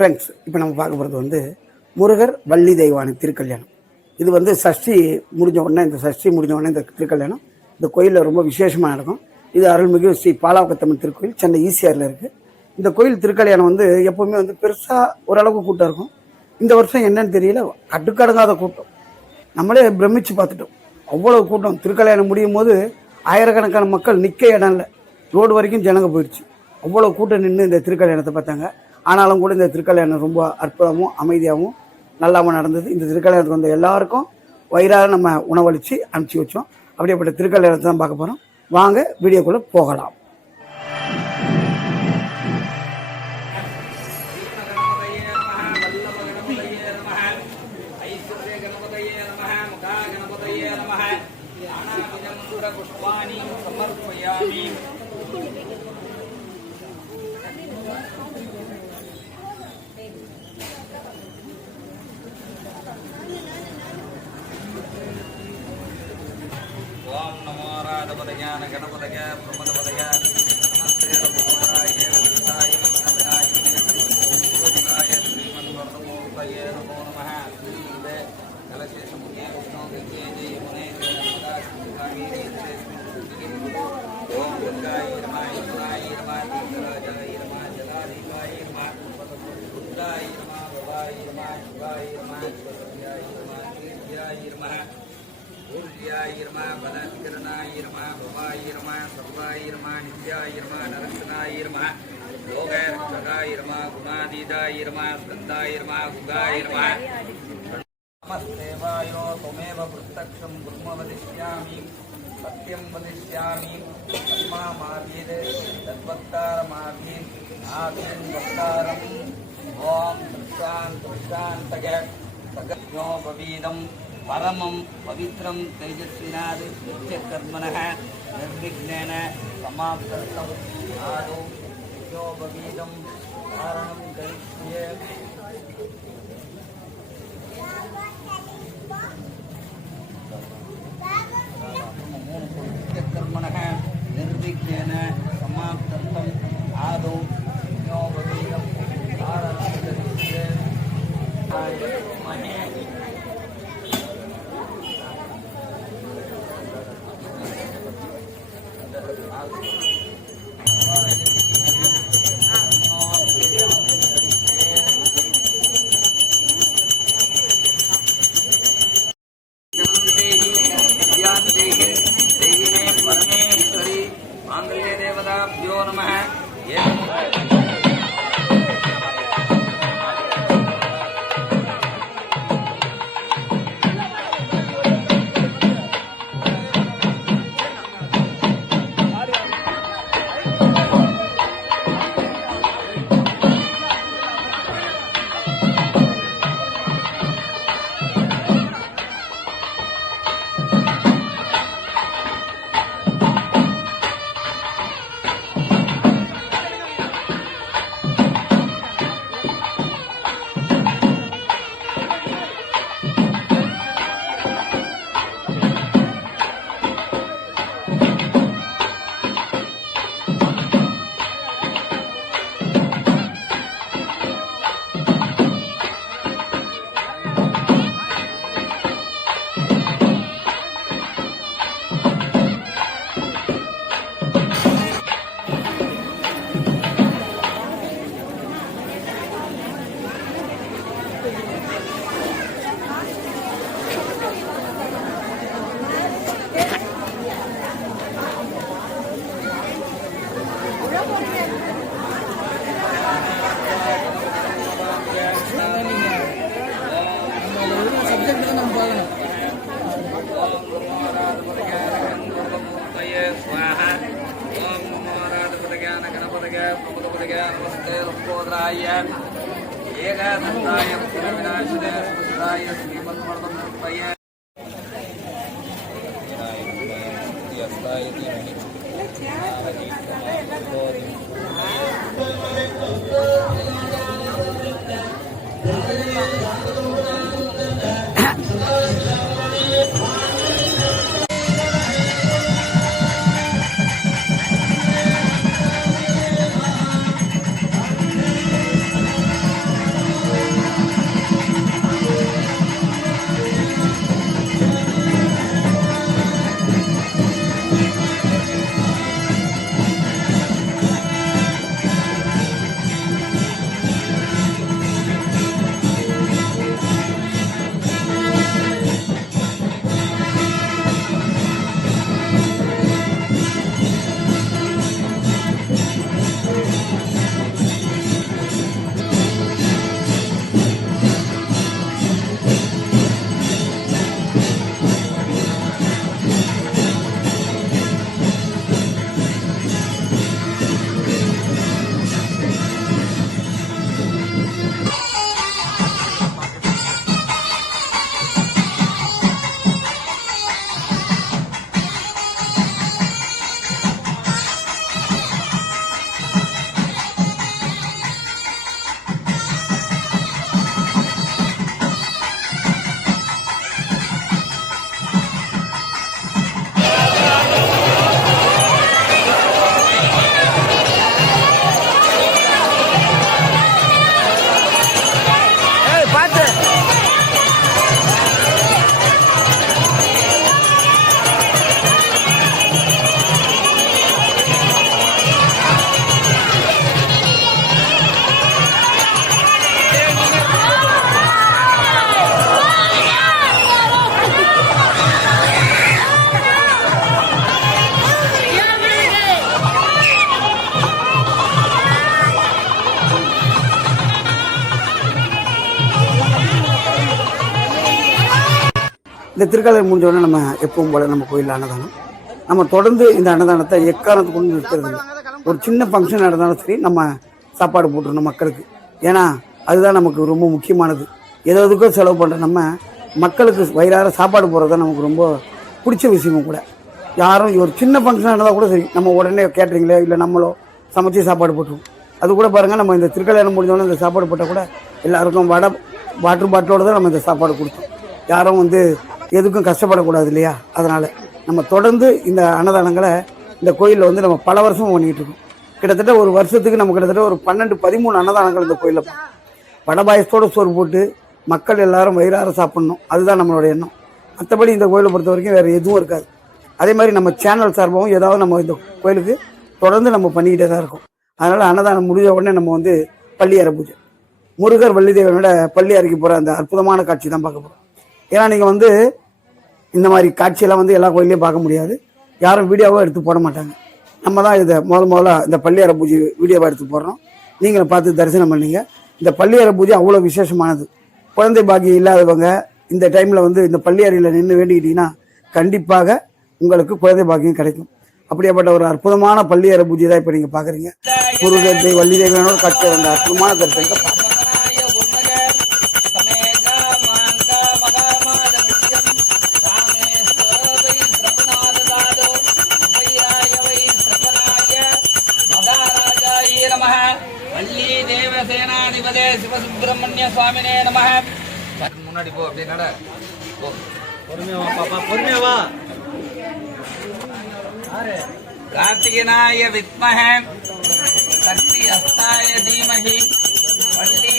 Friends, இப்போ நம்ம பார்க்க போகிறது வந்து முருகர் வள்ளி தெய்வானை திருக்கல்யாணம். இது வந்து சஷ்டி முடிஞ்ச உடனே இந்த திருக்கல்யாணம் இந்த கோயிலில் ரொம்ப விசேஷமாக நடக்கும். இது அருள்மிகு ஸ்ரீ பாலாவகத்தம்மன் திருக்கோயில், சென்னை ஈசிஆரில் இருக்குது. இந்த கோயில் திருக்கல்யாணம் வந்து எப்போவுமே வந்து பெருசாக ஓரளவுக்கு கூட்டம் இருக்கும். இந்த வருஷம் என்னன்னு தெரியல, கட்டுக்கடங்காத கூட்டம். நம்மளே பிரமிச்சு பார்த்துட்டோம். அவ்வளோ கூட்டம். திருக்கல்யாணம் முடியும் போது ஆயிரக்கணக்கான மக்கள் நிற்க இடம் இல்லை, ரோடு வரைக்கும் ஜனங்க போயிடுச்சு. அவ்வளோ கூட்டம் நின்று இந்த திருக்கல்யாணத்தை பார்த்தாங்க. ஆனாலும் கூட இந்த திருக்கல்யாணம் ரொம்ப அற்புதமும் அமைதியாகவும் நல்லாமல் நடந்தது. இந்த திருக்கல்யாணத்துக்கு வந்த எல்லாருக்கும் வயிறாக நம்ம உணவளித்து அனுப்பிச்சி வச்சோம். அப்படியேப்பட்ட திருக்கல்யாணத்தை தான் பார்க்க போகிறோம். வாங்க வீடியோக்குள்ளே போகலாம். ओम नमो राधपदय गणपदय प्रमदपदय नमस्ते रघुवराय गणेशाय विघ्नविनाय शिवाय श्रीमन्वर्धमूर्तये नमो नमः। श्रीदेवे कलशेषमुखे विष्णुविद्ये जयमुने नर्मदा सिंधुकागे ओम गंगाय नमः यमुनाय नमः तीर्थराजाय नमः जलाधिकाय नमः बुद्धाय नमः भवाय नमः शिवाय नमः शिवसत्याय नमः कीर्त्याय नमः ऊर्जाय नमः बलकरणाय नमः भवाय नमः सर्वाय नमः नित्याय नमः नरक्षणाय नमः योगरक्षकाय नमः गुणातीताय नमः स्कन्दाय नमः गुगाय नमः। नमस्तेवायो त्वमेव प्रत्यक्षं ब्रह्म वदिष्यामि सत्यं वदिष्यामि तस्मामार्यते तद्वक्तारमार्येन् आर्यन् वक्तारम् ॐ शान्तः सगज्ञोपवीदम् परमं पवित्रं तेजस्विनाद नित्यकर्मणः निर्विघ्नेन समाप्तम् आदौ योगवीदं धारणं करिष्ये। नित्यकर्मणः निर्विघ्नेन समाप्तम् आदौ योगवीदं धारणं करिष्ये। देवताभ्यो नमः। नमस्ते लंबोदराय एकदन्ताय विनाशिने सुराय श्रीमन्वर्धमूर्तये இந்த திருக்கல்யாணம் முடிஞ்ச உடனே நம்ம எப்பவும் போல நம்ம கோயிலில் அன்னதானம். நம்ம தொடர்ந்து இந்த அன்னதானத்தை எக்காரணத்துக்கு கொண்டு நிறுத்துறது இல்லை. ஒரு சின்ன ஃபங்க்ஷன் நடந்தாலும் சரி நம்ம சாப்பாடு போட்டுருணும் மக்களுக்கு. ஏன்னா அதுதான் நமக்கு ரொம்ப முக்கியமானது. எதுக்கும் செலவு பண்ணுற நம்ம மக்களுக்கு வயிறார சாப்பாடு போடுறது தான் நமக்கு ரொம்ப பிடிச்ச விஷயமும் கூட. யாரும் ஒரு சின்ன ஃபங்க்ஷன் நடந்தால் கூட சரி நம்ம உடனே கேட்குறீங்களே இல்லை நம்மளோ சமைச்சு சாப்பாடு போட்டுருவோம். அது கூட பாருங்கள், நம்ம இந்த திருக்கல்யாணம் முடிஞ்சோடனே இந்த சாப்பாடு போட்டால் கூட எல்லாருக்கும் வாட்டர் பாட்டிலோடு தான் நம்ம இந்த சாப்பாடு கொடுத்தோம். யாரும் எதுக்கும் கஷ்டப்படக்கூடாது இல்லையா? அதனால் நம்ம தொடர்ந்து இந்த அன்னதானங்களை இந்த கோயிலில் நம்ம பல வருஷம் பண்ணிக்கிட்டு இருக்கோம். கிட்டத்தட்ட ஒரு வருஷத்துக்கு நம்ம கிட்டத்தட்ட ஒரு 12-13 அன்னதானங்கள் இந்த கோயிலில் படபாயசத்தோடு சோறு போட்டு மக்கள் எல்லாரும் வயிறார சாப்பிட்ணும். அதுதான் நம்மளோட எண்ணம். மற்றபடி இந்த கோயிலை பொறுத்த வரைக்கும் வேறு எதுவும் இருக்காது. அதே மாதிரி நம்ம சேனல் சார்பாகவும் ஏதாவது நம்ம இந்த கோயிலுக்கு தொடர்ந்து நம்ம பண்ணிக்கிட்டே தான் இருக்கோம். அதனால் அன்னதானம் முடிஞ்ச உடனே நம்ம பள்ளியறை பூஜை, முருகர் வள்ளி தேவனோட பள்ளி அறைக்கு போகிற அந்த அற்புதமான காட்சி தான் பார்க்க போகிறோம். ஏன்னா நீங்கள் இந்த மாதிரி காட்சியெல்லாம் எல்லா கோயிலையும் பார்க்க முடியாது. யாரும் வீடியோவாக எடுத்து போட மாட்டாங்க. நம்ம தான் இதை முதல்ல இந்த பள்ளியறை பூஜை வீடியோவாக எடுத்து போடுறோம். நீங்களும் பார்த்து தரிசனம் பண்ணீங்க. இந்த பள்ளியறை பூஜை அவ்வளோ விசேஷமானது. குழந்தை பாக்கியம் இல்லாதவங்க இந்த டைமில் இந்த பள்ளியறையில் நின்று வேண்டிக்கிட்டிங்கன்னா கண்டிப்பாக உங்களுக்கு குழந்தை பாக்கியம் கிடைக்கும். அப்படியாப்பட்ட ஒரு அற்புதமான பள்ளியறை பூஜை தான் இப்போ நீங்கள் பார்க்குறீங்க. முருகர் வள்ளி தேவனோட கட்சி அந்த அற்புதமான தரிசனத்தை வள்ளி தேவசேனாதிபதே சிவசுப்பிரமணிய சுவாமினே நமஹ. முன்னாடி போ, அப்படியே நட போ. பொறுமையா வா பாப்பா, பொறுமையா வா. கார்த்திகேயாய வித்மஹே சக்தி அஸ்தாய தீமஹி வள்ளி